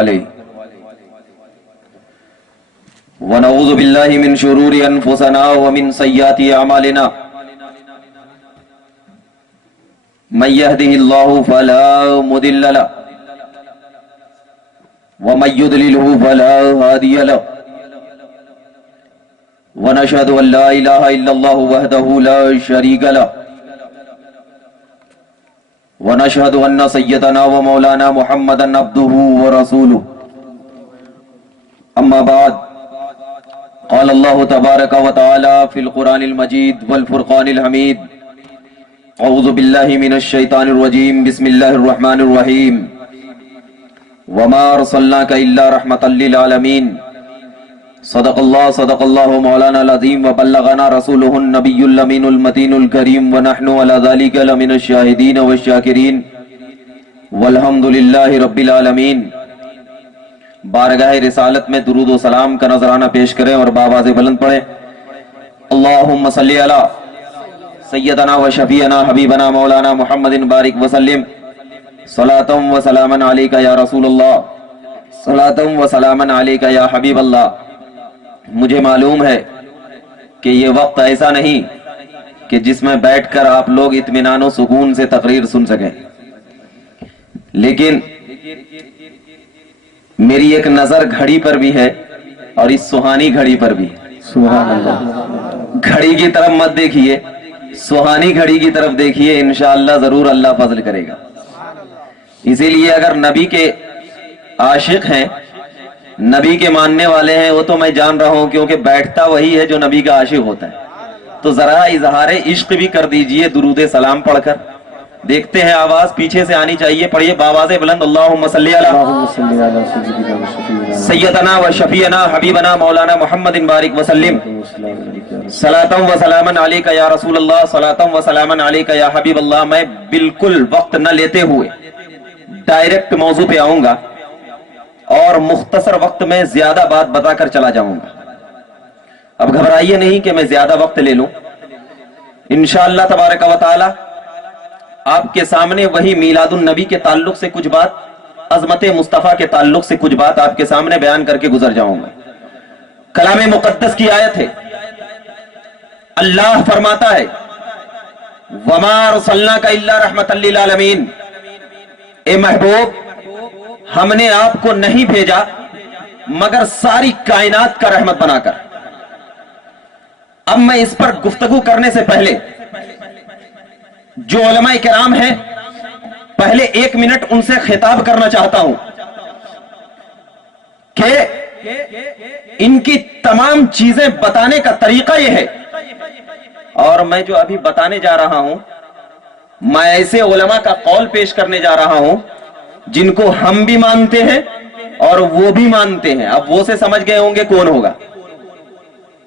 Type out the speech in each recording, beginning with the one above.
عليه ونعوذ بالله من شرور أنفسنا ومن سيئات أعمالنا من يهده الله فلا مضل له ومن يضلله فلا هادي له ونشهد أن لا إله إلا الله وحده لا شريك له ونشهد أن سيدنا ومولانا محمدا عبده ورسوله أما بعد قال الله تبارك وتعالى في القرآن المجيد والفرقان الحميد أعوذ بالله من الشيطان الرجيم بسم الله الرحمن الرحيم وما أرسلناك إلا رحمة للعالمين صدق الله مولانا العظيم وبلغنا رسوله النبي الأمين المتين الكريم ونحن على ذلك لمن الشاهدين والشاكرين والحمد لله رب العالمین۔ بارگاہ رسالت میں درود و سلام کا نذرانہ پیش کریں اور بآواز بلند پڑھیں۔ اللہم صلی علی سیدنا و شفیعنا حبیبنا مولانا محمد بارک وسلم صلاۃ و سلاما علیک یا رسول اللہ صلاۃ و سلاما علیک یا حبیب اللہ۔ مجھے معلوم ہے کہ یہ وقت ایسا نہیں کہ جس میں بیٹھ کر آپ لوگ اطمینان و سکون سے تقریر سن سکیں، لیکن میری ایک نظر گھڑی پر بھی ہے اور اس سہانی گھڑی پر بھی۔ سبحان اللہ۔ گھڑی کی طرف مت دیکھیے، سہانی گھڑی کی طرف دیکھیے، انشاءاللہ ضرور اللہ فضل کرے گا۔ اسی لیے اگر نبی کے عاشق ہیں، نبی کے ماننے والے ہیں، وہ تو میں جان رہا ہوں کیونکہ بیٹھتا وہی ہے جو نبی کا عاشق ہوتا ہے، تو ذرا اظہار عشق بھی کر دیجئے درود سلام پڑھ کر۔ دیکھتے ہیں آواز پیچھے سے آنی چاہیے، پڑھیے بآواز بلند۔ اللہم صلی علی سیدنا و شفیعنا حبیبنا مولانا محمد بارک وسلم صلاۃ و سلاما علیک یا رسول اللہ صلاۃ و سلاما علیک یا حبیب اللہ۔ میں بالکل وقت نہ لیتے ہوئے ڈائریکٹ موضوع پہ آؤں گا اور مختصر وقت میں زیادہ بات بتا کر چلا جاؤں گا۔ اب گھبرائیے نہیں کہ میں زیادہ وقت لے لوں، انشاءاللہ تبارک و تعالی آپ کے سامنے وہی میلاد النبی کے تعلق سے کچھ بات، عظمت مصطفیٰ کے تعلق سے کچھ بات آپ کے سامنے بیان کر کے گزر جاؤں گا۔ کلام مقدس کی آیت ہے، اللہ فرماتا ہے وَمَا أَرْسَلْنَاكَ إِلَّا رَحْمَةً لِّلْعَالَمِينَ، اے محبوب ہم نے آپ کو نہیں بھیجا مگر ساری کائنات کا رحمت بنا کر۔ اب میں اس پر گفتگو کرنے سے پہلے جو علماء کرام ہیں، پہلے 1 منٹ ان سے خطاب کرنا چاہتا ہوں کہ ان کی تمام چیزیں بتانے کا طریقہ یہ ہے، اور میں جو ابھی بتانے جا رہا ہوں میں ایسے علماء کا قول پیش کرنے جا رہا ہوں جن کو ہم بھی مانتے ہیں اور وہ بھی مانتے ہیں۔ اب وہ سے سمجھ گئے ہوں گے کون ہوگا۔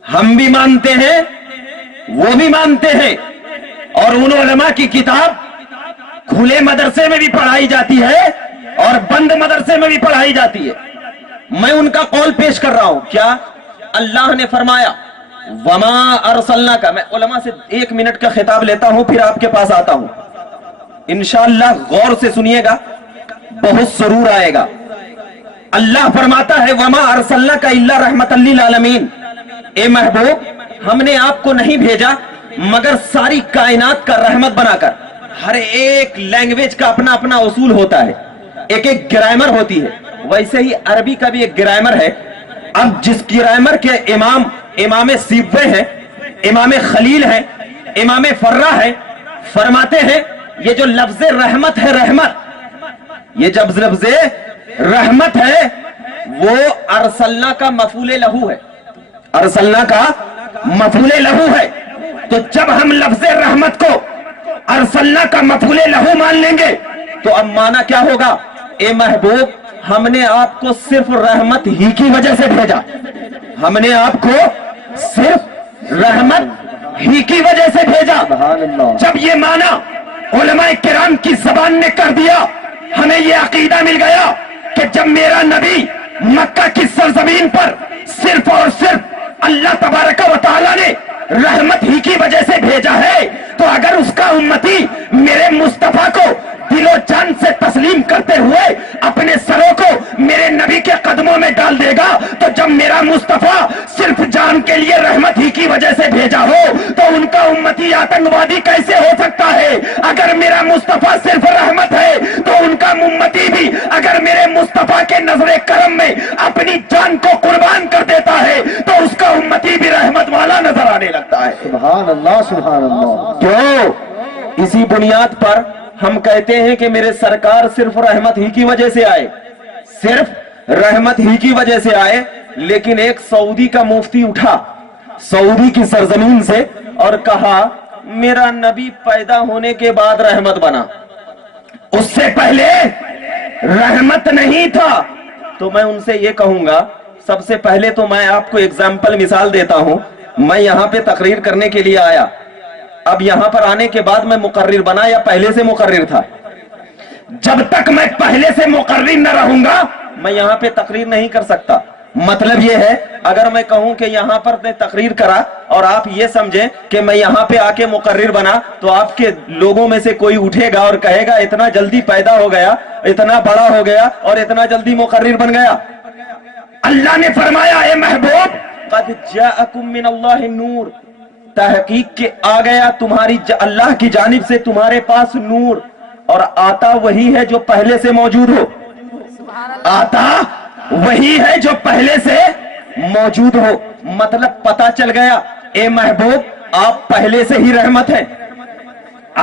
ہم بھی مانتے ہیں، وہ بھی مانتے ہیں، اور ان علماء کی کتاب کھلے مدرسے میں بھی پڑھائی جاتی ہے اور بند مدرسے میں بھی پڑھائی جاتی ہے۔ میں ان کا قول پیش کر رہا ہوں۔ کیا اللہ نے فرمایا وما ارسلناک، میں علماء سے 1 منٹ کا خطاب لیتا ہوں پھر آپ کے پاس آتا ہوں، انشاءاللہ غور سے سنیے گا، بہت سرور آئے گا۔ اللہ فرماتا ہے وما ارسلناک الا رحمۃ للعالمین، اے محبوب ہم نے آپ کو نہیں بھیجا مگر ساری کائنات کا رحمت بنا کر۔ ہر ایک لینگویج کا اپنا اپنا اصول ہوتا ہے، ایک ایک گرامر ہوتی ہے، ویسے ہی عربی کا بھی ایک گرامر ہے۔ اب جس گرامر کے امام سیبوے ہیں، امام خلیل ہیں، امام فرہ ہیں، فرماتے ہیں یہ جو لفظ رحمت ہے، رحمت، یہ جب لفظ رحمت ہے وہ ارسلنا کا مفعول لہو ہے، ارسلنا کا مفعول لہو ہے۔ تو جب ہم لفظ رحمت کو ارسلنا کا مفعول لہو مان لیں گے تو اب معنی کیا ہوگا؟ اے محبوب ہم نے آپ کو صرف رحمت ہی کی وجہ سے بھیجا، ہم نے آپ کو صرف رحمت ہی کی وجہ سے بھیجا۔ جب یہ معنی علماء کرام کی زبان نے کر دیا، ہمیں یہ عقیدہ مل گیا کہ جب میرا نبی مکہ کی سرزمین پر صرف اور صرف اللہ تبارک و تعالیٰ نے رحمت ہی کی وجہ سے بھیجا ہے، تو اگر اس کا امتی میرے مصطفیٰ کو دل و جان سے تسلیم کرتے ہوئے اپنے سروں کو میرے نبی قدموں میں ڈال دے گا. تو جب میرا مصطفیٰ صرف جان کے لیے رحمت ہی کی وجہ سے بھیجا ہو تو ان کا امتی آتنکوادی کیسے ہو سکتا ہے؟ اگر میرا مصطفیٰ صرف رحمت ہے تو ان کا امتی بھی اگر میرے مصطفیٰ کے نظر کرم میں اپنی جان کو قربان کر دیتا ہے تو اس کا امتی بھی رحمت والا نظر آنے لگتا ہے. سبحان اللہ سبحان اللہ. کیوں؟ اسی بنیاد پر ہم کہتے ہیں کہ میرے سرکار صرف رحمت ہی کی وجہ سے آئے، صرف رحمت ہی کی وجہ سے آئے. لیکن ایک سعودی کا مفتی اٹھا سعودی کی سرزمین سے اور کہا میرا نبی پیدا ہونے کے بعد رحمت بنا، اس سے پہلے رحمت نہیں تھا. تو میں ان سے یہ کہوں گا، سب سے پہلے تو میں آپ کو اگزامپل مثال دیتا ہوں. میں یہاں پہ تقریر کرنے کے لیے آیا، اب یہاں پر آنے کے بعد میں مقرر بنا یا پہلے سے مقرر تھا؟ جب تک میں پہلے سے مقرر نہ رہوں گا میں یہاں پہ تقریر نہیں کر سکتا. مطلب یہ ہے اگر میں کہوں کہ یہاں پر میں تقریر کرا اور آپ یہ سمجھیں کہ میں یہاں پہ آ کے مقرر بنا تو آپ کے لوگوں میں سے کوئی اٹھے گا اور کہے گا اتنا جلدی پیدا ہو گیا، اتنا بڑا ہو گیا اور اتنا جلدی مقرر بن گیا. اللہ نے فرمایا اے محبوب قد جاءکم من اللہ نور، تحقیق کہ آ گیا تمہاری اللہ کی جانب سے تمہارے پاس نور، اور آتا وہی ہے جو پہلے سے موجود ہو. آتا وہی ہے جو پہلے سے موجود ہو. مطلب پتا چل گیا اے محبوب آپ پہلے سے ہی رحمت ہیں،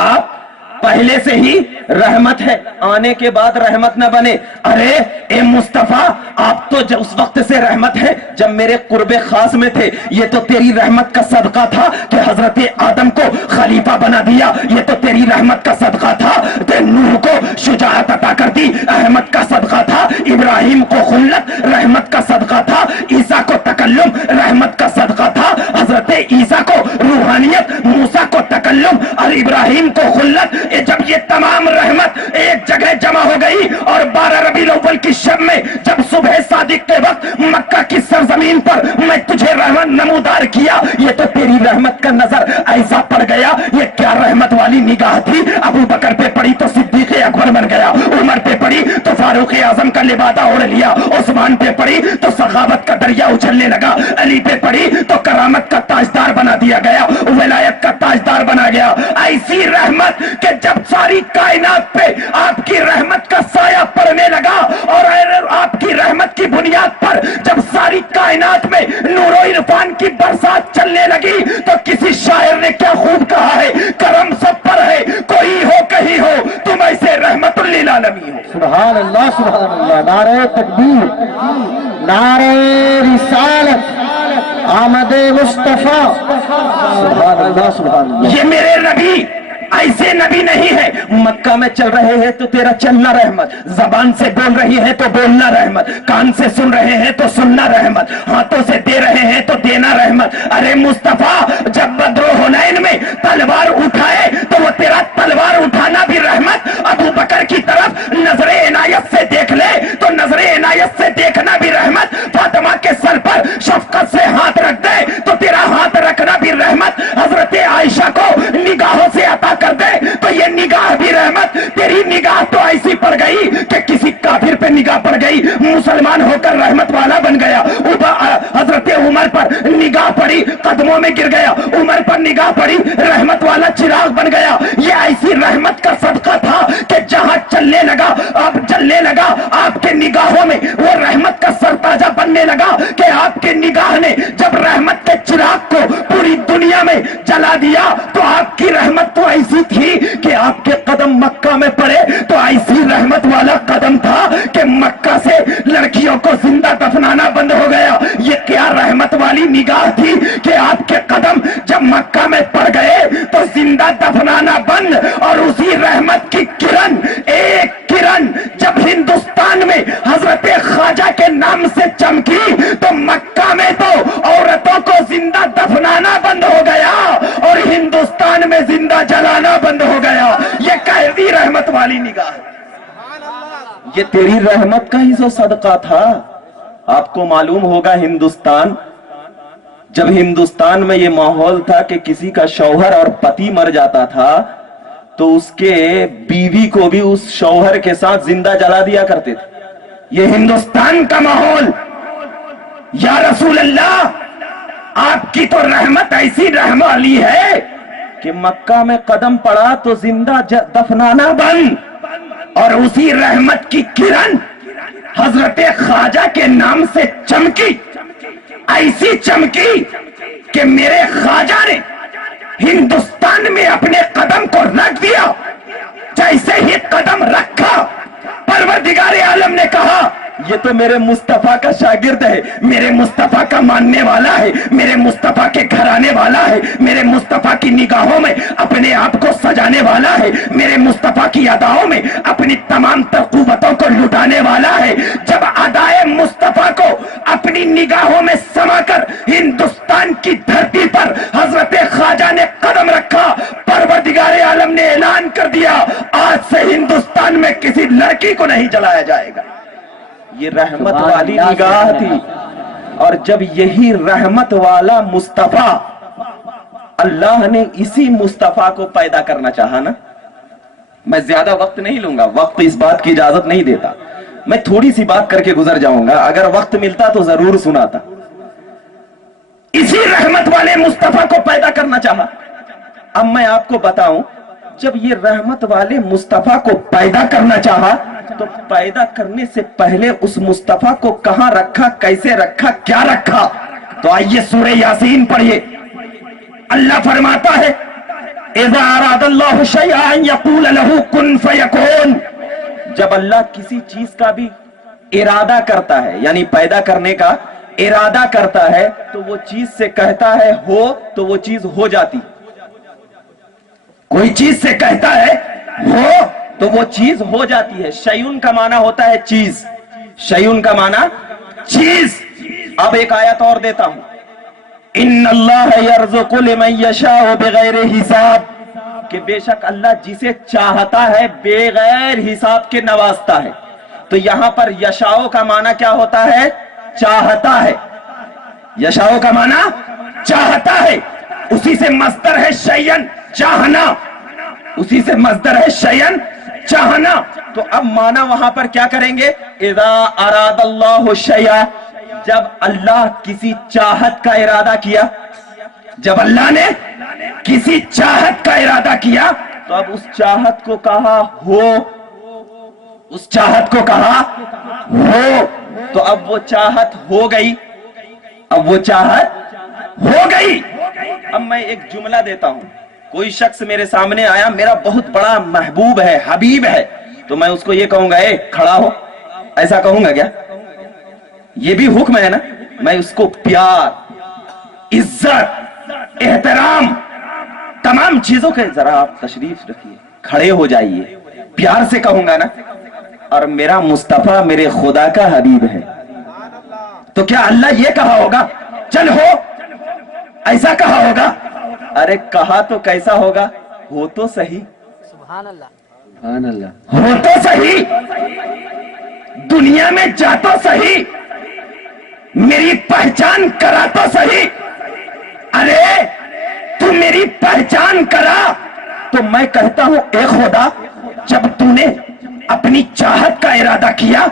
آپ پہلے سے ہی رحمت ہے، آنے کے بعد رحمت نہ بنے. ارے اے مصطفیٰ آپ تو اس وقت سے رحمت ہے جب میرے قرب خاص میں تھے. یہ تو تیری رحمت کا صدقہ تھا کہ حضرت آدم کو خلیفہ بنا دیا. یہ تو تیری رحمت کا صدقہ تھا کہ نوح کو شجاعت عطا کر دی. احمد کا صدقہ تھا، ابراہیم کو خلت رحمت کا صدقہ تھا، عیسیٰ کو تکلم رحمت کا صدقہ تھا، حضرت عیسیٰ کو روحانیت، موسیٰ کو تکلم اور ابراہیم کو خلت. جب یہ تمام رحمت ایک جگہ جمع ہو گئی اور 12 ربیع الاول کی شب میں جب صبح صادق کے وقت مکہ کی سرزمین پر میں تجھے رحمت نمودار کیا، یہ تو تیری رحمت کا نظر ایسا پڑ گیا. یہ کیا رحمت والی نگاہ تھی؟ ابو بکر پہ پڑی تو صدیق اکبر بن گیا، عمر پہ پڑی تو فاروق اعظم کا لبادہ اوڑھ لیا، عثمان پہ پڑی تو سخاوت کا دریا اچھلنے لگا، علی پہ پڑی تو کرامت کا تاجدار بنا دیا گیا، ولایت کا تاجدار بنا گیا. ایسی رحمت کہ جب ساری کائنات پہ آپ کی رحمت کا سایہ پڑنے لگا اور آپ کی رحمت کی بنیاد پر جب ساری کائنات میں نور و عرفان کی برسات چلنے لگی تو کسی شاعر نے کیا خوب کہا ہے، کرم سب پر ہے کوئی ہو کہیں ہو تم ایسے رحمت للعالمین ہو. سبحان اللہ سبحان اللہ. نعرہ تکبیر، نعرہ رسالت، آمد مصطفیٰ. سبحان اللہ سبحان اللہ. یہ میرے نبی ایسے نبی نہیں ہے. مکہ میں چل رہے ہیں تو تیرا چلنا رحمت، زبان سے بول رہی ہے تو بولنا رحمت، کان سے سن رہے ہیں تو سننا رحمت، ہاتھوں سے دے رہے ہیں تو دینا رحمت. ارے مصطفیٰ جب بدر و حنین میں تلوار اٹھائے تو وہ تیرا تلوار اٹھانا بھی رحمت. ابو بکر کی طرف نظر عنایت سے دیکھ لے تو نظر عنایت سے دیکھنا بھی رحمت. فاطمہ کے سر پر شفقت سے ہاتھ رکھ دے تو تیرا ہاتھ رکھنا بھی رحمت. حضرت عائشہ کو نگاہوں سے عطا کر دے تو یہ نگاہ بھی رحمت. تیری نگاہ تو ایسی پڑ گئی کہ کسی کافر پہ نگاہ پڑ گئی، مسلمان ہو کر رحمت والا بن گیا. حضرت عمر پر نگاہ پڑی قدموں میں گر گیا، عمر پر نگاہ پڑی رحمت والا چراغ بن گیا. یہ ایسی رحمت کا صدقہ تھا کہ جہاں چلنے لگا اب جلنے لگا آپ کے نگاہوں میں وہ رحمت کا سرتاجہ بننے لگا کہ آپ کے نگاہ نے جب رحمت کے چراغ کو پوری دنیا میں جلا دیا تو آپ کی رحمت تو ایسی تھی کہ آپ کے قدم مکہ میں پڑے تو ایسی رحمت والا قدم تھا کہ مکہ سے لڑکیوں کو زندہ دفنانا بند ہو گیا. یہ کیا رحمت والی نگاہ تھی کہ آپ کے قدم جب مکہ میں پڑ گئے تو زندہ دفنانا بند. اور اسی رحمت کی کرن، ایک کرن جب ہندوستان میں حضرت خواجہ کے نام سے چمکی تو مکہ میں تو عورتوں کو زندہ دفنانا بند ہو گیا اور ہندوستان میں زندہ جلانا بند ہو گیا. یہ کیسی رحمت والی نگاہ. یہ تیری رحمت کا ہی تو صدقہ تھا. آپ کو معلوم ہوگا جب ہندوستان میں یہ ماحول تھا کہ کسی کا شوہر اور پتی مر جاتا تھا تو اس کے بیوی کو بھی اس شوہر کے ساتھ زندہ جلا دیا کرتے تھے. یہ ہندوستان کا ماحول، یا رسول اللہ آپ کی تو رحمت ایسی رحم والی ہے کہ مکہ میں قدم پڑا تو زندہ دفنانا بند، اور اسی رحمت کی کرن حضرت خواجہ کے نام سے چمکی، ایسی چمکی کہ میرے خواجہ نے ہندوستان میں اپنے قدم کو رکھ دیا۔ جیسے ہی قدم رکھا پروردگار عالم نے کہا یہ تو میرے مصطفیٰ کا شاگرد ہے، میرے مصطفیٰ کا ماننے والا ہے، میرے مصطفیٰ کے گھر آنے والا ہے، میرے مصطفیٰ کی نگاہوں میں اپنے آپ کو سجانے والا ہے، میرے مصطفیٰ کی اداؤں میں اپنی تمام قوتوں کو لٹانے والا ہے۔ جب ادائے مصطفیٰ کو اپنی نگاہوں میں سما کر ہندوستان کی دھرتی پر حضرت خواجہ نے قدم رکھا، پروردگار عالم نے اعلان کر دیا آج سے ہندوستان میں کسی لڑکی کو نہیں جلایا جائے گا۔ یہ رحمت والی نگاہ تھی، اور جب یہی رحمت والا مصطفیٰ، اللہ نے اسی مصطفیٰ کو پیدا کرنا چاہا نا۔ میں زیادہ وقت نہیں لوں گا، وقت اس بات کی اجازت نہیں دیتا، میں تھوڑی سی بات کر کے گزر جاؤں گا، اگر وقت ملتا تو ضرور سناتا۔ اسی رحمت والے مصطفیٰ کو پیدا کرنا چاہا۔ اب میں آپ کو بتاؤں، جب یہ رحمت والے مصطفیٰ کو پیدا کرنا چاہا تو پیدا کرنے سے پہلے اس مصطفیٰ کو کہاں رکھا، کیسے رکھا، کیا رکھا؟ تو آئیے سورہ یاسین پڑھیے۔ اللہ فرماتا ہے اذا اراد اللہ شیئا یقول له کن فیکون۔ جب اللہ کسی چیز کا بھی ارادہ کرتا ہے، یعنی پیدا کرنے کا ارادہ کرتا ہے، تو وہ چیز سے کہتا ہے ہو، تو وہ چیز ہو جاتی۔ کوئی چیز سے کہتا ہے ہو تو وہ چیز ہو جاتی ہے۔ شیون کا معنی ہوتا ہے چیز، شیون کا معنی چیز۔ اب ایک آیت اور دیتا ہوں، ان اللہ یرزق لمن یشاء بغیر حساب، کہ بے شک اللہ جسے چاہتا ہے بغیر حساب کے نوازتا ہے۔ تو یہاں پر یشاء کا معنی کیا ہوتا ہے؟ چاہتا ہے۔ یشاء کا معنی چاہتا ہے، اسی سے مصدر ہے شیئن، چاہنا، اسی سے مصدر ہے شیئن، چاہنا۔ تو اب معنی وہاں پر کیا کریں گے؟ اذا اراد اللہ شیئا، جب اللہ کسی چاہت کا ارادہ کیا، جب اللہ نے کسی چاہت کا ارادہ کیا تو اب اس چاہت کو کہا ہو، اس چاہت کو کہا ہو، تو اب وہ چاہت ہو گئی، اب وہ چاہت ہو گئی۔ اب میں ایک جملہ دیتا ہوں، کوئی شخص میرے سامنے آیا، میرا بہت بڑا محبوب ہے، حبیب ہے، تو میں اس کو یہ کہوں گا اے کھڑا ہو، ایسا کہوں گا کیا؟ یہ بھی حکم ہے نا۔ میں اس کو پیار، عزت، احترام، تمام چیزوں کے ذرا آپ تشریف رکھیے، کھڑے ہو جائیے، پیار سے کہوں گا نا۔ اور میرا مصطفیٰ میرے خدا کا حبیب ہے، تو کیا اللہ یہ کہا ہوگا چل ہو، ایسا کہا ہوگا؟ ارے کہا تو کیسا ہوگا، ہو تو صحیح۔ سبحان اللہ، ہو تو صحیح، دنیا میں جا تو صحیح، میری پہچان کرا تو صحیح۔ ارے تو میری پہچان کرا تو میں کہتا ہوں اے خدا، جب تو نے اپنی چاہت کا ارادہ کیا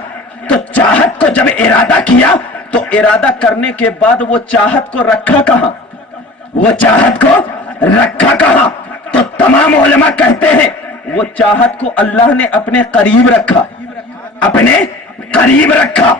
تو چاہت کو جب ارادہ کیا تو ارادہ کرنے کے بعد وہ چاہت کو رکھا کہاں؟ وہ چاہت کو رکھا کہاں؟ تو تمام علماء کہتے ہیں وہ چاہت کو اللہ نے اپنے قریب رکھا، اپنے قریب رکھا،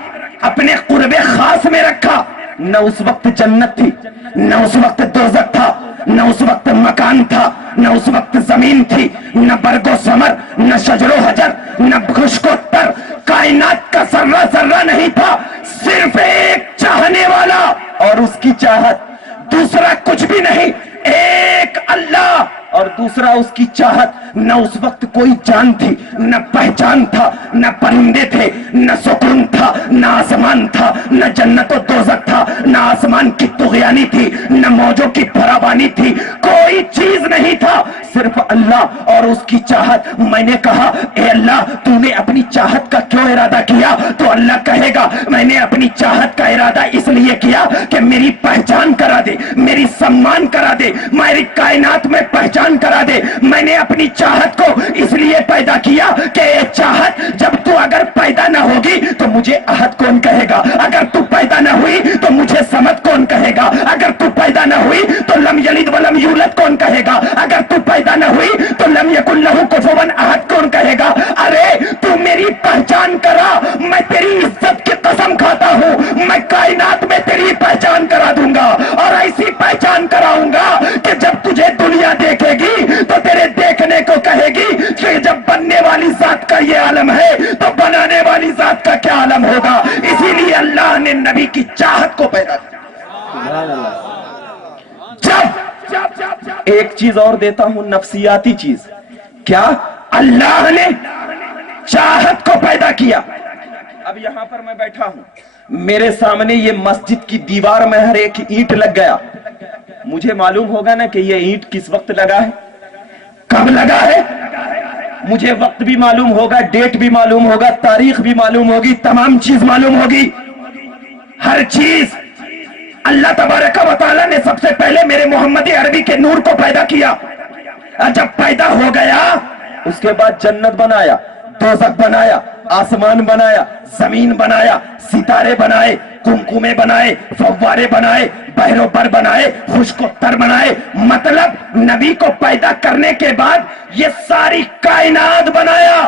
اپنے قرب خاص میں رکھا۔ نہ اس وقت جنت تھی، نہ اس وقت دوزخ تھا، نہ اس وقت مکان تھا، نہ اس وقت زمین تھی، نہ برگ و ثمر، نہ شجر و حجر، نہ خشک و تر، کائنات کا ذرہ ذرہ نہیں تھا، صرف ایک چاہنے والا اور اس کی چاہت، دوسرا کچھ بھی نہیں، ایک اللہ اور دوسرا اس کی چاہت۔ نہ اس وقت کوئی جان تھی، نہ پہچان تھا، نہ پرندے تھے، نہ سکون تھا، نہ آسمان تھا، نہ جنت و دوزخ تھا، نہ آسمان کی طغیانی تھی، نہ موجوں کی فراوانی تھی، کوئی چیز نہیں تھا، صرف اللہ اور اس کی چاہت۔ میں نے کہا اے اللہ تو نے اپنی چاہت کا کیوں ارادہ کیا؟ تو अल्लाह कहेगा मैंने अपनी चाहत का इरादा इसलिए किया कि मेरी पहचान करा दे, मेरी सम्मान करा दे, मेरी कायनात में पहचान करा दे। मैंने अपनी चाहत को इसलिए पैदा किया कि ये चाहत जब तू अगर पैदा ना होगी तो मुझे अहद कौन कहेगा, अगर तू पैदा ना हुई तो मुझे समद कौन कहेगा, अगर तू पैदा ना हुई तो लम यलिद वलम यूलद कौन कहेगा, अगर तू पैदा ना हुई तो लम यकुन लहू कुफुवन अहद कौन कहेगा। अरे तू मेरी पहचान करा, मैं तेरी इज्जत की कसम खाता हूं, मैं कायनात में तेरी पहचान करा दूंगा और ऐसी पहचान कराऊंगा कि जब तुझे दुनिया देखेगी तो तेरे देखने को कहेगी कि जब बनने वाली जात का ये आलम है तो बनाने वाली जात का क्या आलम होगा। इसीलिए अल्लाह ने नबी की चाहत को पैदा किया। जब एक चीज और देता हूं, नफ्सियाती चीज। क्या अल्लाह ने चाहत को पैदा किया। अब यहां पर मैं बैठा हूं, मेरे सामने ये मस्जिद की दीवार में हर एक ईंट लग गया, मुझे मालूम होगा ना कि ये ईंट किस वक्त लगा है, कब लगा है, मुझे वक्त भी मालूम होगा, डेट भी मालूम होगा, तारीख भी मालूम होगी, तमाम चीज मालूम होगी। हर चीज अल्लाह तबारक व तआला ने सबसे पहले मेरे मोहम्मद अरबी के नूर को पैदा किया। और जब पैदा हो गया उसके बाद जन्नत बनाया, दोज़ख बनाया, आसमान बनाया, जमीन बनाया, सितारे बनाए, कुमकुमे बनाए, फव्वारे बनाए, बहरोबर बनाए, खुशकोत्तर बनाए। मतलब नबी को पैदा करने के बाद ये सारी कायनात बनाया,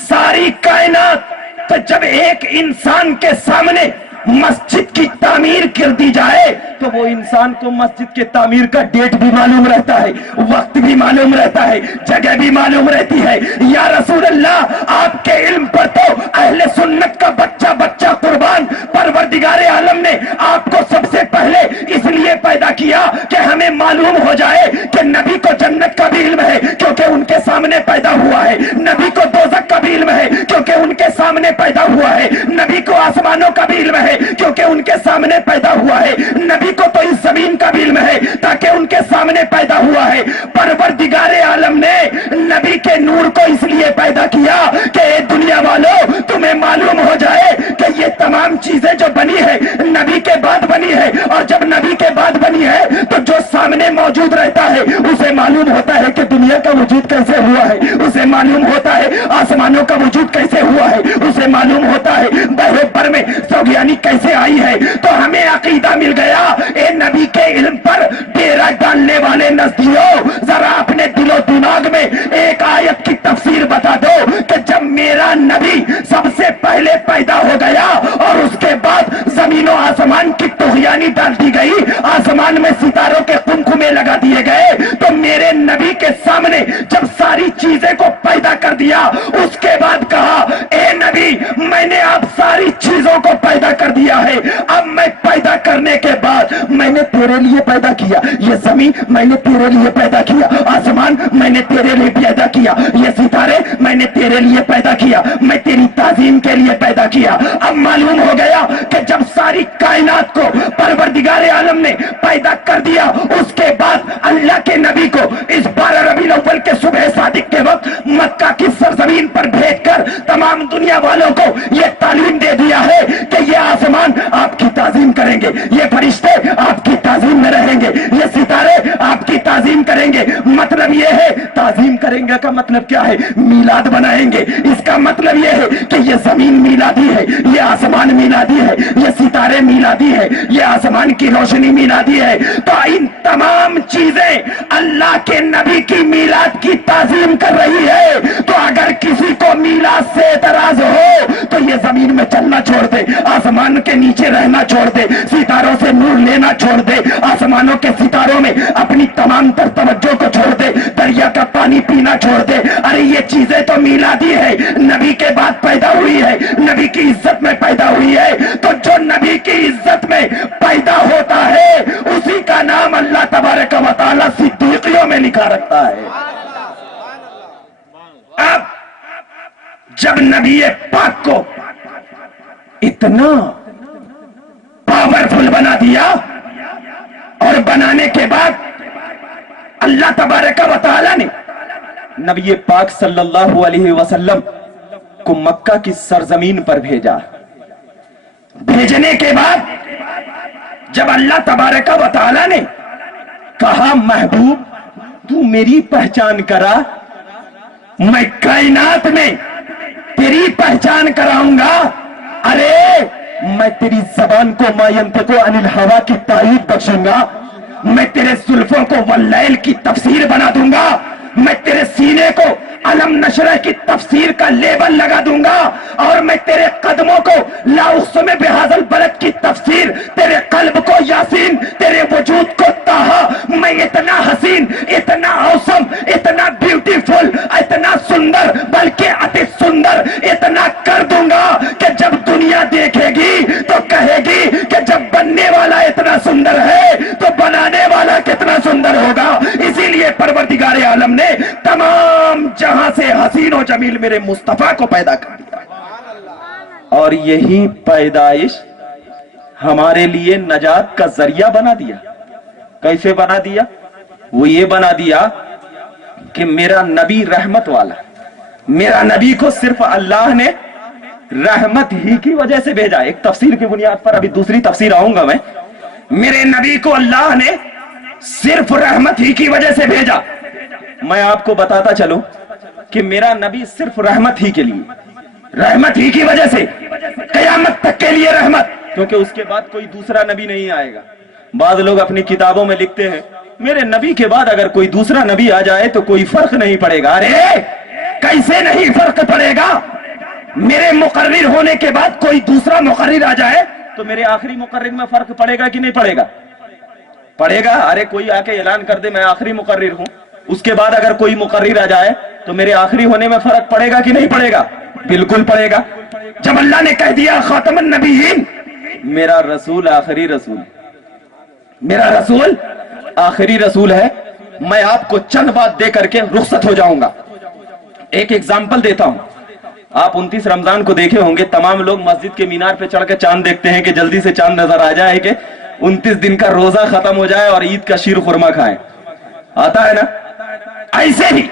सारी कायनात। तो जब एक इंसान के सामने मस्जिद की तामीर कर दी जाए तो वो इंसान को मस्जिद के तामीर का डेट भी मालूम रहता है, वक्त भी मालूम रहता है, जगह भी मालूम रहती है। या रसूल अल्लाह, आपके इल्म पर तो अहले सुन्नत का बच्चा बच्चा कुर्बान। परवरदिगारे आलम ने आपको सबसे पहले इसलिए पैदा किया कि हमें मालूम हो जाए कि नबी को जन्नत का भी इल्म है क्योंकि उनके सामने पैदा हुआ है, नबी को दोज़ख का भी इल्म है क्योंकि उनके सामने पैदा हुआ है, नबी को आसमानों का भी इल्म है क्योंकि उनके सामने पैदा हुआ है, नबी को तो इस जमीन का भी इल्म है ताकि उनके सामने पैदा हुआ है। परवरदिगारे आलम ने नबी के नूर को इसलिए पैदा किया कि दुनिया वालों तुम्हें मालूम हो जाए कि ये तमाम चीजें जो बनी है नबी के बाद बनी है, और जब नबी के बाद बनी है तो जो सामने मौजूद रहता है उसे मालूम होता है कि दुनिया का वजूद कैसे हुआ है, उसे मालूम होता है आसमानों का वजूद कैसे हुआ है, उसे मालूम होता है बहरोबर में सौगियानी कैसे आई है। तो हमें अकीदा मिल गया। ए नबी के इल्म पर डेरा डालने वाले नजदियों, जरा अपने दिलो दिमाग में एक आयत की तफसीर बता दो कि जब मेरा नबी सबसे पहले पैदा हो गया और उसके बाद जमीनों आसमान की तुगयानी डाल दी गई, आसमान में सितारों के कुमकुमे लगा दिए गए, तो मेरे नबी के सामने जब सारी चीजें को पैदा कर दिया उसके बाद कहा ए नबी मैंने आप सारी चीजों को पैदा कर दिया है, अब मैं पैदा करने के बाद मैंने तेरे लिए पैदा किया, ये जमीन मैंने तेरे लिए पैदा किया, आसमान मैंने तेरे लिए पैदा किया, ये सितारे मैंने तेरे लिए पैदा किया, मैं तेरी ताजीम के लिए पैदा किया। अब मालूम हो गया कि जब सारी कायनात को परवरदिगारे आलम ने पैदा कर दिया उसके बाद अल्लाह के नबी को इस 12 रबीउल अव्वल के सुबह सादिक के वक्त मक्का की सरजमीन पर भेजकर तमाम दुनिया वालों को यह तालीम दे दिया है कि ये आसमान आपकी ताजीम करेंगे, ये फरिश्ते आपकी ताजीम में रहेंगे, ये सितारे आपकी ताजीम करेंगे। मतलब ये है, ताजीम करेंगे का मतलब क्या है, मीलाद बनाएंगे। इसका मतलब ये है कि ये जमीन मीलादी है, ये आसमान मीलादी है, ये सितारे मीलादी है, ये आसमान की रोशनी मीलादी है। तो इन तमाम चीजें अल्लाह के नबी की मीलाद की ताजीम कर रही है। तो अगर किसी को मीलाद से एतराज हो तो ये जमीन में चलना छोड़ दे, आसमान के नीचे रहना छोड़ दे, सितारों से नूर लेना छोड़ दे, आसमानों के सितारों में अपनी तमाम तर तवज्जो को छोड़ दे, दरिया का पानी पीना छोड़ दे। अरे ये चीजें तो मिलादी है, नबी के बाद पैदा हुई है, नबी की इज्जत में पैदा हुई है। तो जो नबी की इज्जत में पैदा होता है उसी का नाम अल्लाह तबारक व तआला सिद्दीकियों में लिखा रखता है। अब जब नबी पाक को इतना पावरफुल बना दिया और बनाने के बाद अल्लाह तबारक व तआला ने नबी पाक सल्लल्लाहु अलैहि वसल्लम को मक्का की सरजमीन पर भेजा। भेजने के बाद जब अल्लाह तबारक व तआला ने कहा महबूब तू मेरी पहचान करा, मैं कायनात में तेरी पहचान कराऊंगा। अरे मैं तेरी जबान को मायंत को अनिल हवा की तारीफ बख्शूंगा, मैं तेरे जुल्फों को वल्लैल की तफसीर बना दूंगा, मैं तेरे सीने को अलम नशरा की तफसीर का लेबल लगा दूंगा, और मैं तेरे कदमों को लाउस्मे बेहाजल बलद की तफसीर, तेरे कल्ब को यासीन, तेरे वजूद को ताहा, मैं इतना हसीन, इतना औसम, इतना ब्यूटीफुल, इतना सुंदर, बल्कि अति सुंदर इतना कर दूंगा कि जब दुनिया देखेगी तो कहेगी कि जब बनने वाला इतना सुंदर है तो बनाने वाला कितना सुंदर होगा। इसीलिए परवरदिगार आलम ने तमाम जहां से हसीन और जमील मेरे मुस्तफा को पैदा कर दिया, और यही पैदाइश हमारे लिए नजात का जरिया बना दिया। कैसे बना दिया? वो ये बना दिया कि मेरा नबी रहमत वाला, मेरा नबी को सिर्फ अल्लाह ने रहमत ही की वजह से भेजा। एक तफसीर की बुनियाद पर, अभी दूसरी तफसीर आऊंगा मैं। मेरे नबी को अल्लाह ने सिर्फ रहमत ही की वजह से भेजा। मैं आपको बताता चलूं कि मेरा नबी सिर्फ रहमत ही के लिए, रहमत ही की वजह से, कयामत तक के लिए रहमत, क्योंकि उसके बाद कोई दूसरा नबी नहीं आएगा। बाद लोग अपनी किताबों में लिखते हैं मेरे नबी के बाद अगर कोई दूसरा नबी आ जाए तो कोई फर्क नहीं पड़ेगा। अरे कैसे नहीं फर्क पड़ेगा? मेरे मुकर्रिर होने के बाद कोई दूसरा मुकर्रिर आ जाए तो मेरे आखिरी मुकर्रिर में फर्क पड़ेगा कि नहीं पड़ेगा? पड़ेगा। अरे कोई आके ऐलान कर दे मैं आखिरी मुकर्रिर हूं, उसके बाद अगर कोई मुकर्रिर आ जाए तो मेरे आखिरी होने में फर्क पड़ेगा कि नहीं पड़ेगा? बिल्कुल पड़ेगा। जब अल्लाह ने कह दिया खातमुन नबीयीन, मेरा रसूल आखिरी रसूल, मेरा रसूल आखिरी रसूल है, मैं आपको चंद बात दे करके रुखसत हो जाऊंगा। एक एग्जाम्पल देता हूं। आप 29 रमजान को देखे होंगे, तमाम लोग मस्जिद के मीनार पे चढ़ के चांद देखते हैं कि जल्दी से चांद नजर आ जाए कि 29 दिन का रोजा खत्म हो जाए और ईद का शीर खुरमा खाएं। आता है ना? ऐसे ही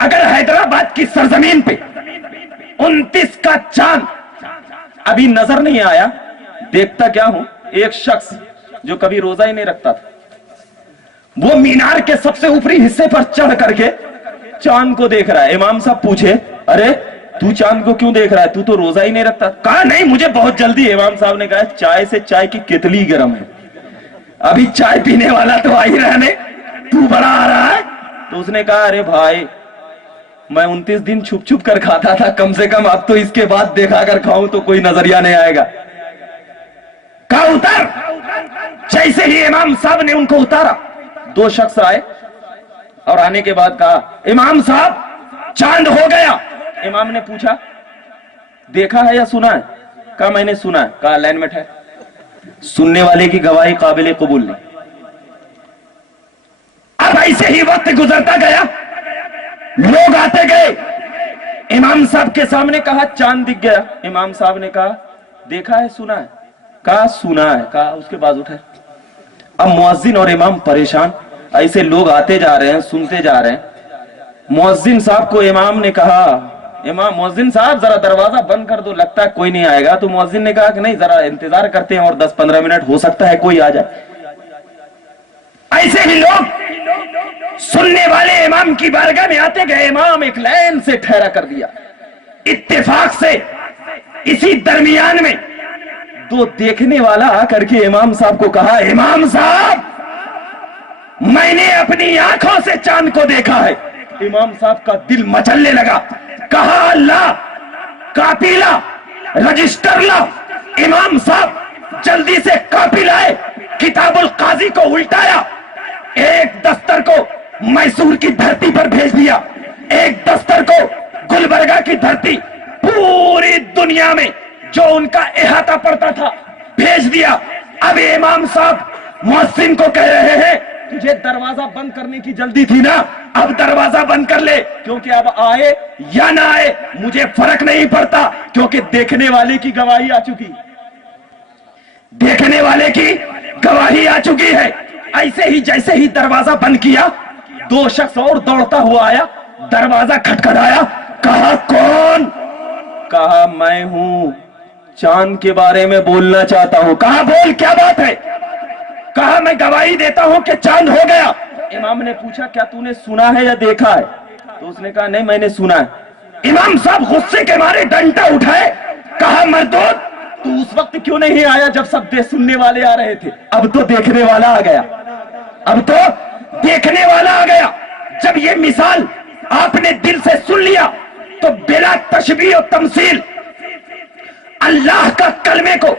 अगर हैदराबाद की सरजमीन पे 29 का चांद अभी नजर नहीं आया, देखता क्या हूं, एक शख्स जो कभी रोजा ही नहीं रखता था, वो मीनार के सबसे ऊपरी हिस्से पर चढ़ करके चांद को देख रहा है। इमाम साहब पूछे अरे तू चांद को क्यों देख रहा है, तू तो रोजा ही नहीं रखता? कहा नहीं मुझे बहुत जल्दी। इमाम साहब ने कहा चाय से चाय की कितली गर्म है, अभी चाय पीने वाला तो आ ही रहने, तू बड़ा आ रहा है। तो उसने कहा अरे भाई मैं 29 दिन छुप छुप कर खाता था, कम से कम अब तो इसके बाद देखा कर खाऊं तो कोई नजरिया नहीं आएगा। कहा उतर। जैसे ही इमाम साहब ने उनको उतारा, 2 शख्स आए और आने के बाद कहा इमाम साहब चांद हो गया। इमाम ने पूछा देखा है या सुना है? कहा मैंने सुना है। कहा लाइन में ठहर, सुनने वाले की गवाही काबिल कबूल नहीं। अब ऐसे ही वक्त गुजरता गया, लोग आते गए, इमाम साहब के सामने कहा चांद दिख गया। इमाम साहब ने कहा देखा है सुना है? कहा सुना है। कहा उसके बाद उठे। अब मुअज्जिन और इमाम परेशान, ऐसे लोग आते जा रहे हैं, सुनते जा रहे हैं। मुअज्जिन साहब को इमाम ने कहा इमाम मुअज्जिन साहब जरा दरवाजा बंद कर दो, लगता है कोई नहीं आएगा। तो मुअज्जिन ने कहा कि नहीं जरा इंतजार करते हैं और 10-15 मिनट, हो सकता है कोई आ जाए। ऐसे ही लोग सुनने वाले इमाम की बारगाह में आते गए। इमाम एक लाइन से ठहरा कर दिया। इत्तेफाक से इसी दरमियान में 2 देखने वाला आकर के इमाम साहब को कहा इमाम साहब मैंने अपनी आंखों से चांद को देखा है। इमाम साहब का दिल मचलने लगा। कहा अल्लाह कापी ला, रजिस्टर ला। इमाम साहब जल्दी से कापी लाए, किताबुल काजी को उल्टाया, एक दस्तर को मैसूर की धरती पर भेज दिया, एक दस्तर को गुलबर्गा की धरती, पूरी दुनिया में जो उनका इहाता पड़ता था भेज दिया। अब इमाम साहब मुअज्जिन को कह रहे हैं तुझे दरवाजा बंद करने की जल्दी थी ना, अब दरवाजा बंद कर ले, क्योंकि अब आए या ना आए मुझे फर्क नहीं पड़ता, क्योंकि देखने वाले की गवाही आ चुकी, देखने वाले की गवाही आ चुकी है। ऐसे ही जैसे ही दरवाजा बंद किया, 2 शख्स और दौड़ता हुआ आया, दरवाजा खटखटाया, कहा कौन? کہا میں ہوں چاند کے بارے میں بولنا چاہتا ہوں. کہا بول کیا بات ہے؟ کہا میں گواہی دیتا ہوں کہ چاند ہو گیا. امام نے پوچھا کیا تو نے سنا ہے یا دیکھا ہے؟ تو اس نے کہا نہیں میں نے سنا ہے. امام صاحب غصے کے مارے ڈنڈا اٹھائے. کہا مردود تو اس وقت کیوں نہیں آیا جب سب سننے والے آ رہے تھے؟ اب تو دیکھنے والا آ گیا. اب تو دیکھنے والا آ گیا. جب یہ مثال آپ نے دل سے سن لیا تو بلا تشبیہ و تمثیل اللہ کا کلمے کو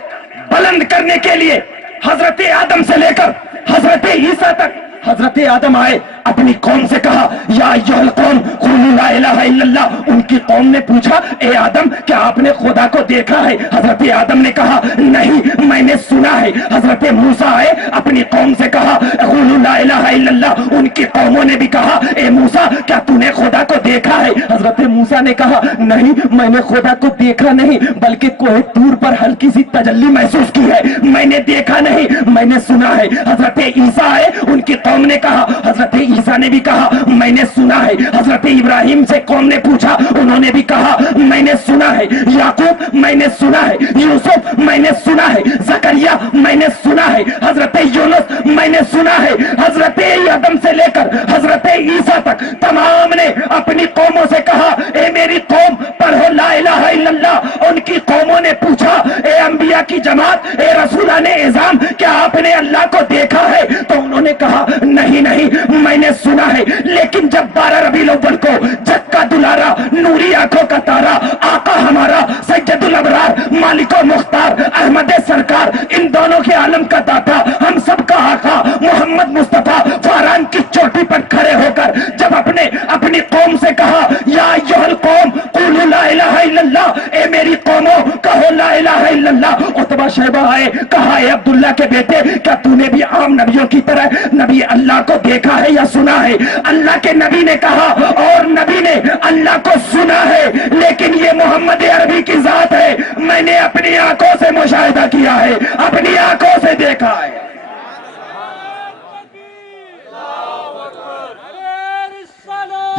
بلند کرنے کے لیے حضرت آدم سے لے کر حضرت عیسیٰ تک حضرت آدم آئے, اپنی قوم سے کہا یا ایھا القوم قولوا لا الہ الا اللہ. ان کی قوم نے پوچھا اے آدم کیا آپ نے خدا کو دیکھا ہے؟ حضرت آدم نے کہا نہیں میں نے سنا ہے. حضرت موسیٰ آئے, اپنی قوم سے کہا قولوا لا الہ الا اللہ. ان کی قوموں نے بھی کہا اے موسیٰ کیا تو نے خدا کو دیکھا ہے؟ حضرت موسیٰ نے کہا نہیں میں نے خدا کو دیکھا نہیں بلکہ کوہ طور پر ہلکی سی تجلی محسوس کی ہے, میں نے دیکھا نہیں میں نے سنا ہے. حضرت عیسیٰ آئے, ان کی قوم نے کہا, حضرت عیسیٰ نے بھی کہا میں نے سنا ہے. حضرت ابراہیم سے قوم نے پوچھا, انہوں نے بھی کہا میں نے سنا ہے. یعقوب میں نے سنا ہے. یوسف میں نے سنا ہے. زکریا میں نے سنا ہے. حضرت یونس میں نے سنا ہے. حضرت آدم سے لے کر حضرت عیسیٰ تک تمام نے اپنی قوموں سے کہا اے میری قوم پڑھو لا الہ الا اللہ. ان کی قوموں نے پوچھا اے انبیاء کی جماعت, اے رسولان اعظام کیا آپ نے اللہ کو دیکھا ہے؟ تو انہوں نے کہا نہیں نہیں میں نے سنا ہے. لیکن جب 12 ربیع الاول کو جگ کا دلارا نوری آنکھوں کا تارا آقا ہمارا سید الابرار مالک و مختار احمد سرکار ان دونوں کے عالم کا داتا ہم سب کا آقا محمد مصطفیٰ فاران کی چوٹی پر کھڑے ہو کر جب اپنی قوم سے کہا یا ایھا القوم قولوا لا الہ الا اللہ, اے میری قوموں کہو لا الہ الا اللہ. عتبہ شیبہ آئے, کہا اے عبداللہ کے بیٹے کیا تو نے بھی عام نبیوں کی طرح نبی اللہ کو دیکھا ہے یا سنا ہے؟ اللہ کے نبی نے کہا اور نبی نے اللہ کو سنا ہے لیکن یہ محمد عربی کی ذات ہے, میں نے اپنی آنکھوں سے مشاہدہ کیا ہے, اپنی آنکھوں سے دیکھا ہے.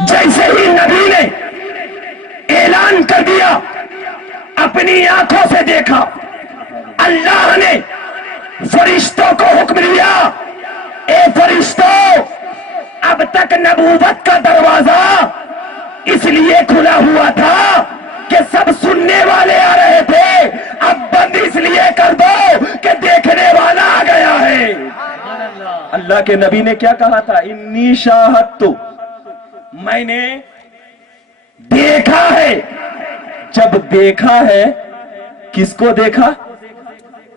جیسے ہی نبی نے اعلان کر دیا اپنی آنکھوں سے دیکھا, اللہ نے فرشتوں کو حکم دیا اے فرشتوں اب تک نبوت کا دروازہ اس لیے کھلا ہوا تھا کہ سب سننے والے آ رہے تھے, اب بند اس لیے کر دو کہ دیکھنے والا آ گیا ہے. اللہ کے نبی نے کیا کہا تھا؟ انی شاہدت, میں نے دیکھا ہے. جب دیکھا ہے کس کو دیکھا؟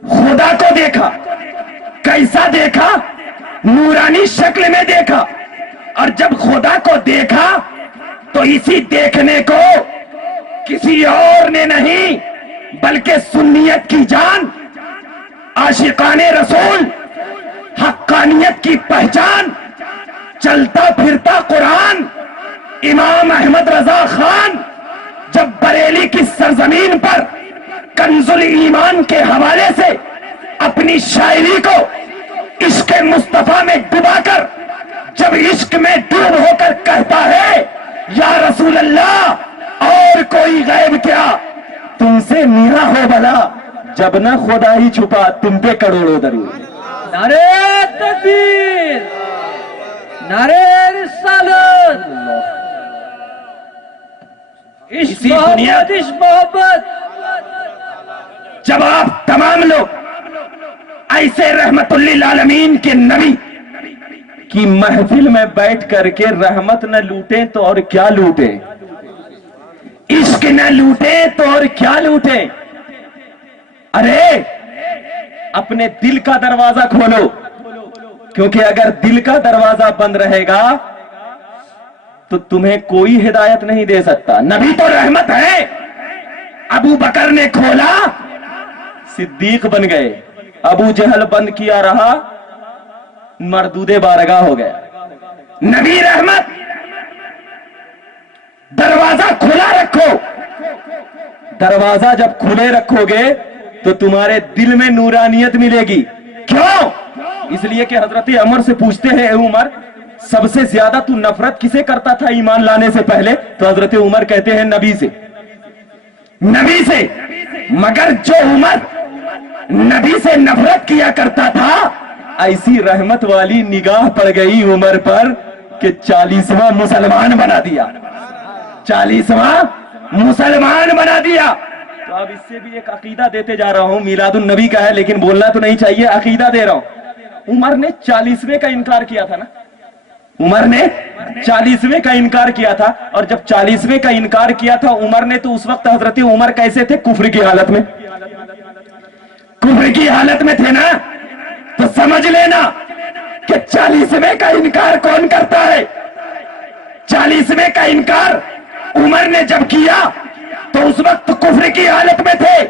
خدا کو دیکھا. کیسا دیکھا؟ نورانی شکل میں دیکھا. اور جب خدا کو دیکھا تو اسی دیکھنے کو کسی اور نے نہیں بلکہ سنیت کی جان, عاشقان رسول, حقانیت کی پہچان, چلتا پھرتا قرآن امام احمد رضا خان جب بریلی کی سرزمین پر کنز الایمان کے حوالے سے اپنی شاعری کو عشق مصطفیٰ میں ڈبا کر جب عشق میں ڈوب ہو کر کہتا ہے یا رسول اللہ اور کوئی غیب کیا تم سے میرا ہو بھلا, جب نہ خدا ہی چھپا تم پہ کروڑوں درود. نعرہ تکبیر, نعرہ رسالت, عشق محمد, عشق محبت. جب آپ تمام لوگ ایسے رحمت للعالمین کے نبی کی محفل میں بیٹھ کر کے رحمت نہ لوٹیں تو اور کیا لوٹیں, عشق نہ لوٹیں تو اور کیا لوٹیں. ارے اپنے دل کا دروازہ کھولو, کیونکہ اگر دل کا دروازہ بند رہے گا تو تمہیں کوئی ہدایت نہیں دے سکتا. نبی تو رحمت ہے. ابو بکر نے کھولا صدیق بن گئے, ابو جہل بند کیا رہا مردود بارگاہ ہو گیا. نبی رحمت, دروازہ کھلا رکھو. دروازہ جب کھلے رکھو گے تو تمہارے دل میں نورانیت ملے گی. کیوں؟ اس لیے کہ حضرت عمر سے پوچھتے ہیں اے عمر سب سے زیادہ تو نفرت کسے کرتا تھا ایمان لانے سے پہلے؟ تو حضرت عمر کہتے ہیں نبی سے. नबी से, मगर जो उमर नबी से नफरत किया करता था, ऐसी रहमत वाली निगाह पड़ गई उमर पर कि 40वां मुसलमान बना दिया, 40वां मुसलमान बना दिया। तो अब इससे भी एक अकीदा देते जा रहा हूं, मिलादुन नबी का है लेकिन बोलना तो नहीं चाहिए, अकीदा दे रहा हूं। उमर ने 40वें का इनकार किया था ना, उमर ने 40वें का इनकार किया था। और जब 40वें का इनकार किया था उमर ने, तो उस वक्त हजरत उमर कैसे थे? कुफ्र की हालत में, कुफ्र की हालत में थे ना। तो समझ लेना कि 40वें का इनकार कौन करता है। 40वें का इनकार उमर ने जब किया तो उस वक्त कुफ्र की हालत में थे।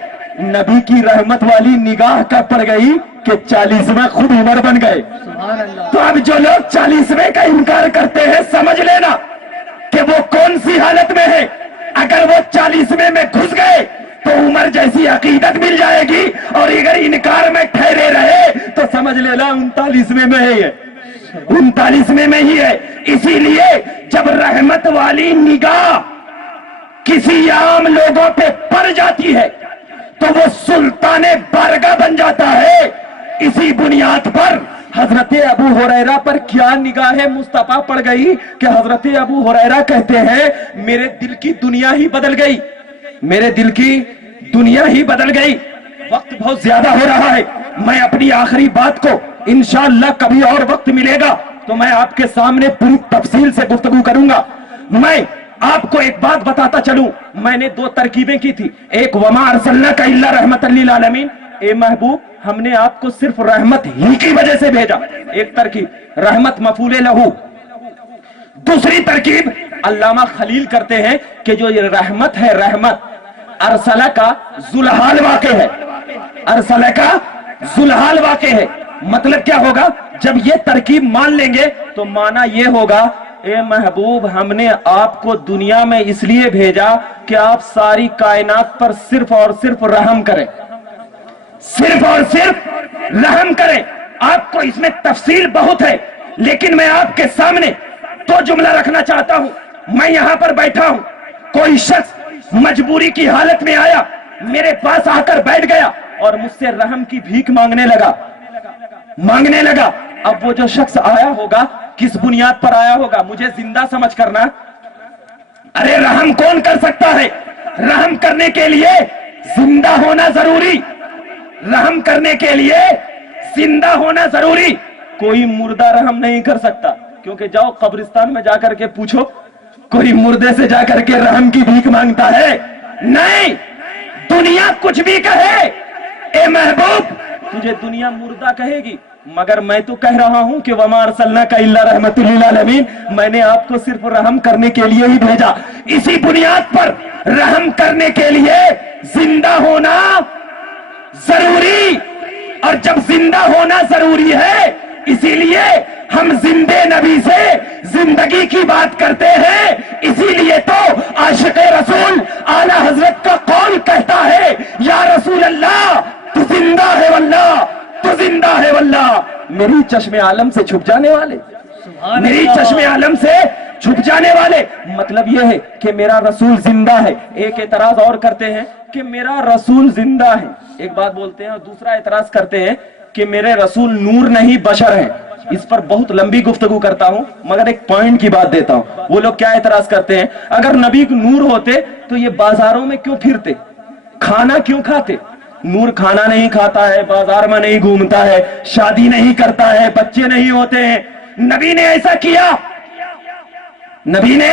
नबी की रहमत वाली निगाह का पड़ गई कि 40वां खुद उमर बन गए। सुभान अल्लाह। तो अब जो लोग 40वें का इनकार करते हैं, समझ लेना कि वो कौन सी हालत में है। अगर वो 40वें में घुस गए तो उमर जैसी अकीदत मिल जाएगी, और अगर इनकार में ठहरे रहे तो समझ लेना 39वें में है ये, 39वें में ही है। इसीलिए जब रहमत वाली निगाह किसी आम लोगों पे पड़ जाती है तो वो सुल्ताने बारगाह बन जाता है। इसी बुनियाद पर हजरत अबू हुरैरा पर क्या निगाह मुस्तफा पड़ गई कि हजरत अबू हुरैरा कहते हैं मेरे दिल की दुनिया ही बदल गई, मेरे दिल की दुनिया ही बदल गई। वक्त बहुत ज्यादा हो रहा है, मैं अपनी आखिरी बात को इंशाअल्लाह कभी और वक्त मिलेगा तो मैं आपके सामने पूरी तफसील से गुफ्तगू करूंगा। मैं आपको एक बात बताता चलूं, मैंने 2 तरकीबें की थी। एक, वमा अरसलनाका इल्ला रहमतल लिल आलमीन, ए महबूब हमने आपको सिर्फ रहमत ही की वजह से भेजा। एक तरकीब रहमत मफूले लहू। दूसरी तरकीब अल्लामा खलील करते हैं कि जो ये रहमत है, रहमत अरसला का जुलहाल वाक़े है, अरसला का जुलहाल वाक़े है। मतलब क्या होगा? जब ये तरकीब मान लेंगे तो माना ये होगा, ए महबूब हमने आपको दुनिया में इसलिए भेजा कि आप सारी कायनात पर सिर्फ और सिर्फ रहम करें, सिर्फ और सिर्फ रहम करें। आपको इसमें तफसील बहुत है, लेकिन मैं आपके सामने 2 जुमला रखना चाहता हूं। मैं यहां पर बैठा हूं, कोई शख्स मजबूरी की हालत में आया, मेरे पास आकर बैठ गया और मुझसे रहम की भीख मांगने लगा। अब वो जो शख्स आया होगा किस बुनियाद पर आया होगा? मुझे जिंदा समझ करना। अरे रहम कौन कर सकता है? रहम करने के लिए जिंदा होना जरूरी, रहम करने के लिए जिंदा होना जरूरी। कोई मुर्दा रहम नहीं कर सकता, क्योंकि जाओ कब्रिस्तान में जाकर के पूछो, कोई मुर्दे से जाकर के रहम की भीख मांगता है? नहीं। दुनिया कुछ भी कहे, ए महबूब, तुझे दुनिया मुर्दा कहेगी, मगर मैं तो कह रहा हूं कि वमा अरसलनाका इल्ला रहमतुल लिल आलमीन, मैंने आपको सिर्फ रहम करने के लिए ही भेजा। इसी बुनियाद पर रहम करने के लिए जिंदा होना जरूरी, और जब जिंदा होना जरूरी है इसीलिए हम जिंदे नबी से जिंदगी की बात करते हैं। इसीलिए तो आशिक़े रसूल आला हजरत का कौल कहता है, या रसूल अल्लाह तू जिंदा है वल्लाह, तू जिंदा है वल्लाह। मेरी चश्मे आलम से छुप जाने वाले, मेरी चश्मे आलम से छुप जाने वाले। मतलब यह है कि मेरा रसूल जिंदा है। एक एतराज और करते हैं कि मेरा रसूल जिंदा है, एक बात बोलते हैं, और दूसरा एतराज करते हैं कि मेरे रसूल नूर नहीं बशर हैं। इस पर बहुत लंबी गुफ्तगू करता हूं, मगर एक पॉइंट की बात देता हूं। वो लोग क्या एतराज करते हैं, अगर नबी नूर होते तो ये बाजारों में क्यों फिरते, खाना क्यों खाते? नूर खाना नहीं खाता है, बाजार में नहीं घूमता है, शादी नहीं करता है, बच्चे नहीं होते हैं। नबी ने ऐसा किया, नबी ने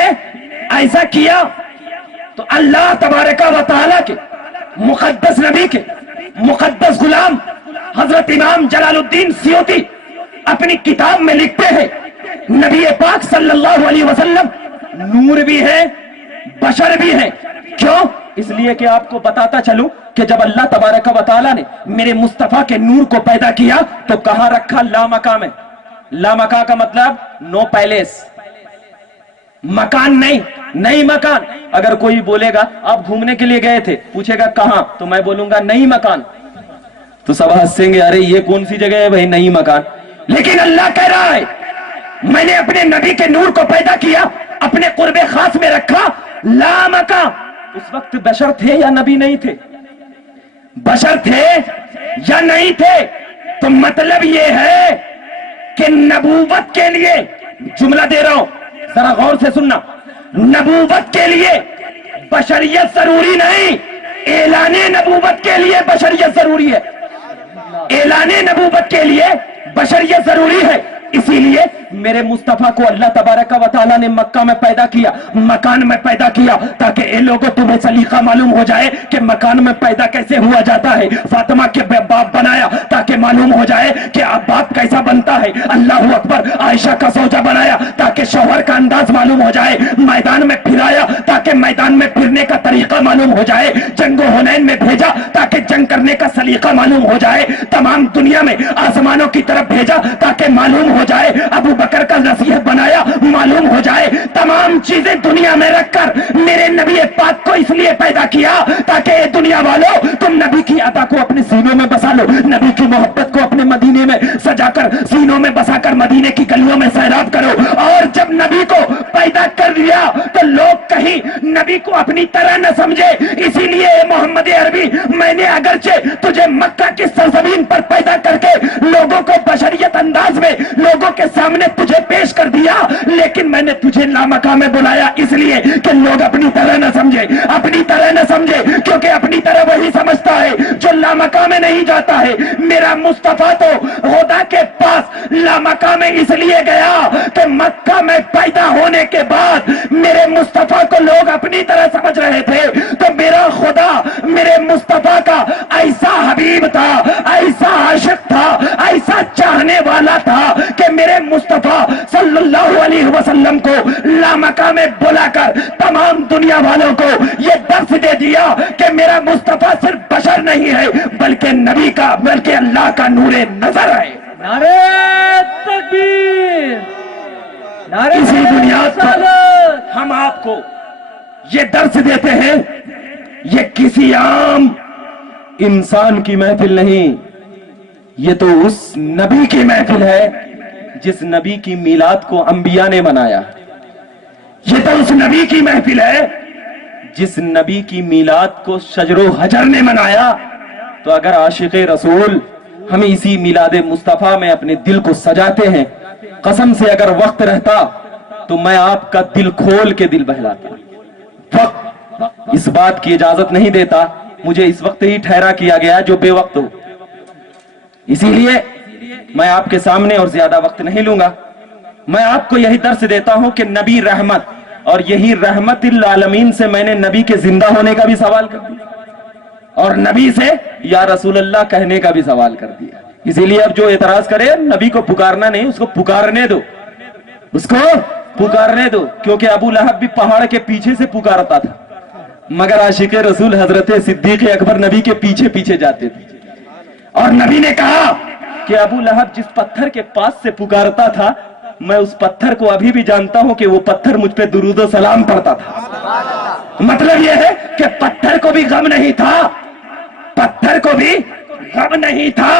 ऐसा किया तो अल्लाह तबारक व तआला के मुकद्दस नबी के मुकद्दस गुलाम हजरत इमाम जलालुद्दीन सियोती अपनी किताब में लिखते हैं, नबी पाक सल्लल्लाहु अलैहि वसल्लम नूर भी है, बशर भी है। क्यों? इसलिए कि आपको बताता चलूं कि जब अल्लाह तबारक व तआला ने मेरे मुस्तफा के नूर को पैदा किया तो कहां रखा? लामका में। लामका का मतलब नो पैलेस, मकान नहीं, नहीं मकान। अगर कोई बोलेगा आप घूमने के लिए गए थे, पूछेगा कहां, तो मैं बोलूंगा नहीं मकान, तो सब हंसेंगे, अरे ये कौन सी जगह है भाई नहीं मकान। लेकिन अल्लाह कह रहा है मैंने अपने नबी के नूर को पैदा किया, अपने कुर्बे खास में रखा, ला मकान, उस वक्त बशर थे या नबी नहीं थे? बशर थे या नहीं थे? तो मतलब ये है कि नबूवत के लिए, जुमला दे रहा हूं जरा गौर से सुनना, नबूवत के लिए बशरियत जरूरी नहीं, एलाने नबूवत के लिए बशरियत जरूरी है। एलाने नबूवत के लिए बशरियत जरूरी है। इसीलिए मेरे मुस्तफा को अल्लाह तबारक व तआला ने मक्का में पैदा किया, मकान में पैदा किया, ताकि ए लोगों तुम्हें सलीका मालूम हो जाए कि मकान में पैदा कैसे हुआ जाता है। फातिमा के बाप बनाया ताकि मालूम हो जाए कि अब बाप कैसा बनता है। अल्लाह अकबर। आयशा का सौजा बनाया ताकि शौहर का अंदाज मालूम हो जाए। मैदान में फिराया ताकि मैदान में फिरने का तरीका मालूम हो जाए। जंगो हुनैन में भेजा ताकि जंग करने का सलीका मालूम हो जाए। तमाम दुनिया में आसमानों की तरफ भेजा ताकि मालूम हो जाए। अबू बकर का नसीहत बनाया, मालूम हो जाए। तमाम चीजें दुनिया में रखकर मेरे नबी पाक को इसलिए पैदा किया ताकि दुनिया वालों तुम नबी की अदा को अपने सीनों में बसा लो, नबी की मोहब्बत को अपने मदीने में सजाकर सीनों में बसाकर मदीने की गलियों में सैराब करो। और जब नबी को पैदा कर दिया तो लोग कहीं नबी को अपनी तरह न समझे। इसीलिए मोहम्मद अरबी, मैंने अगरचे तुझे मक्का की सरजमीन पर पैदा करके लोगों को बशरियत अंदाज में लोगों के सामने तुझे पेश कर दिया, लेकिन मैंने तुझे लामका में बुलाया इसलिए कि लोग अपनी तरह न समझे, अपनी तरह न समझे, क्योंकि अपनी तरह वही समझता है जो लामका में नहीं जाता है। मेरा मुस्तफा तो खुदा के पास लामका में इसलिए गया कि मक्का में पैदा होने के बाद मेरे मुस्तफा को लोग अपनी तरह समझ रहे थे। तो मेरा खुदा मेरे मुस्तफा का ऐसा हबीब था, ऐसा आशिक था, ऐसा चाहने वाला था कि मेरे मुस्तफा सल्लल्लाहु अलैहि वसल्लम को लामका में बुलाकर तमाम दुनिया वालों को ये दर्स दे दिया कि मेरा मुस्तफा सिर्फ बशर नहीं है बल्कि नबी का, बल्कि अल्लाह का नूरे नजर है। नारे तकबीर, नारे इसी बुनियाद पर रिसालत। हम आपको ये दर्स देते हैं। ये किसी आम इंसान की महफिल नहीं, ये तो उस नबी की महफिल है जिस नबी की मीलाद को अंबिया ने मनाया। ये तो उस नबी की महफिल है जिस नबी की मीलाद को शजरो हजर ने मनाया। तो अगर आशिक रसूल हम इसी मिलाद मुस्तफा में अपने दिल को सजाते हैं, कसम से अगर वक्त रहता तो मैं आपका दिल खोल के दिल बहलाता। वक्त इस बात की इजाजत नहीं देता, मुझे इस वक्त ही ठहरा किया गया जो बेवक्त हो। इसीलिए मैं आपके सामने और ज्यादा वक्त नहीं लूंगा। मैं आपको यही दर्स देता हूं कि नबी रहमत, और यही रहमतिल आलमीन से मैंने नबी के जिंदा होने का भी सवाल कर दिया और नबी से या रसूल अल्लाह कहने का भी सवाल कर दिया। इसीलिए अब जो एतराज करे, नबी को पुकारना नहीं, उसको पुकारने दो, उसको पुकारने दो। क्योंकि अबू लहब भी पहाड़ के पीछे से पुकारता था, मगर आशिक रसूल हजरत सिद्दीक अकबर नबी के पीछे पीछे जाते थे। और नबी ने कहा कि अबू लहब जिस पत्थर के पास से पुकारता था, मैं उस पत्थर को अभी भी जानता हूं कि वो पत्थर मुझ पे दुरूद सलाम पढ़ता था। मतलब यह है कि पत्थर को भी गम नहीं था, पत्थर को भी गम नहीं था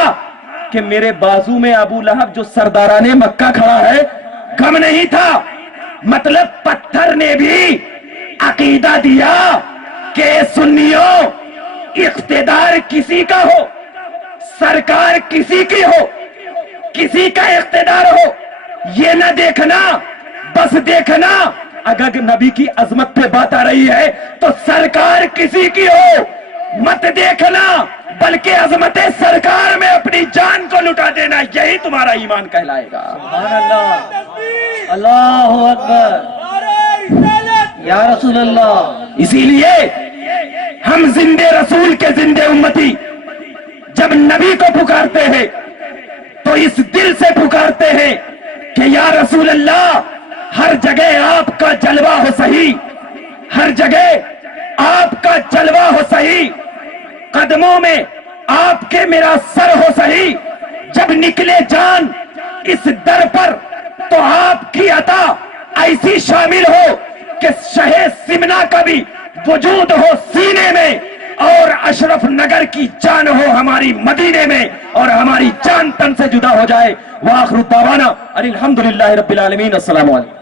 कि मेरे बाजू में अबू लहब जो सरदाराने मक्का खड़ा है, गम नहीं था। मतलब पत्थर ने भी अकीदा दिया कि सुन्नियों, इख्तिदार किसी का हो, सरकार किसी की हो, किसी का इख्तिदार हो, ये न देखना, बस देखना अगर नबी की अजमत पे बात आ रही है तो सरकार किसी की हो मत देखना, बल्कि अजमत सरकार में अपनी जान को लुटा देना, यही तुम्हारा ईमान कहलाएगा। सुभान अल्लाह, अल्लाहु अकबर, या रसूल अल्लाह। इसीलिए हम जिंदे रसूल के जिंदे उम्मती जब नबी को पुकारते हैं तो इस दिल से पुकारते हैं कि या रसूल अल्लाह, हर जगह आपका जलवा हो सही, हर जगह आपका जलवा हो सही, कदमों में आपके मेरा सर हो सही। जब निकले जान इस दर पर तो आपकी अता ऐसी शामिल हो कि शहे सिमना का भी वजूद हो सीने में, और अशरफ नगर की जान हो हमारी मदीने में, और हमारी जान तन से जुदा हो जाए। वाखिर दावाना अनिल हम्दुलिल्लाहि रब्बिल आलमीन। अस्सलामु अलैकुम।